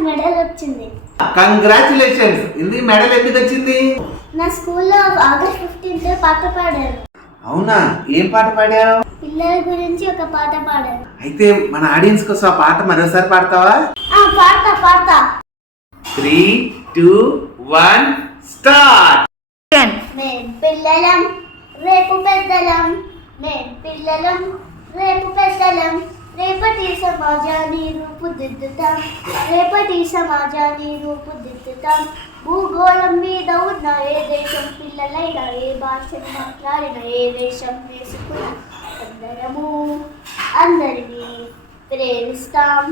నాకు మెడల్ వచ్చింది. కంగ్రాచులేషన్స్. ఇది మెడల్ ఎందుకు వచ్చింది? నా స్కూల్లో ఆగస్ట్ 15 పాట పాడాను. అవునా? ఏం పాట పాడావు? పిల్లల గురించి ఒక పాట పాడాను. అయితే మన ఆడియన్స్ కోసం ఆ పాట మరోసారి పాడతావా? పాడతా. 3, 2, 1 స్టార్ట్. మేం పిల్లలం రేపు పెద్దలం, మేం పిల్లలం రేపు పెద్దలం, రేపటి సమాజాన్ని రూపుదిద్దుతాం, రేపటి సమాజాన్ని రూపుదిద్దుతాం. భూగోళం మీద ఉన్న ఏ దేశం పిల్లలైనా, ఏ భాషను మాట్లాడిన ఏ దేశం వేసుకున్న అందరము అందరినీ ప్రేమిస్తాం.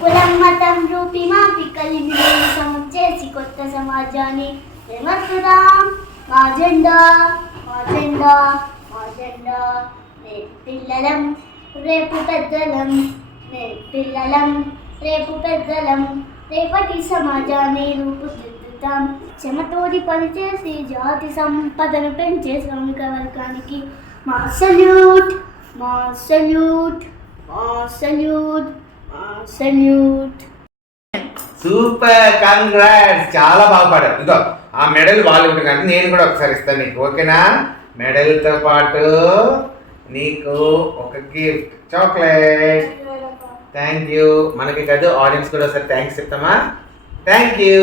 కులం మతం రూపి మాపి కలిమి సమం చేసి కొత్త సమాజాన్ని నిర్మిద్దాం. మా జెండా నేను పిల్లలం రేపు పెద్దలం, నేను పిల్లలం రేపు పెద్దలం, రేపటి సమాజాన్ని రూపుదిద్దుతాం. శ్రమతోటి పనిచేసి జాతి సంపదను పెంచే శ్రామిక వర్గానికి మా సల్యూట్, మా సల్యూట్, మా సల్యూట్, మా సల్యూట్. Super, congrats. చాలా బాగా పాడారు. ఇదో ఆ మెడల్ వాళ్ళు కానీ నేను కూడా ఒకసారి ఇస్తాను నీకు, ఓకేనా? మెడల్తో పాటు నీకు ఒక గిఫ్ట్, చాక్లెట్. Thank you. మనకి కాదు, ఆడియన్స్ కూడా ఒకసారి థ్యాంక్స్ చెప్తామా? Thank you.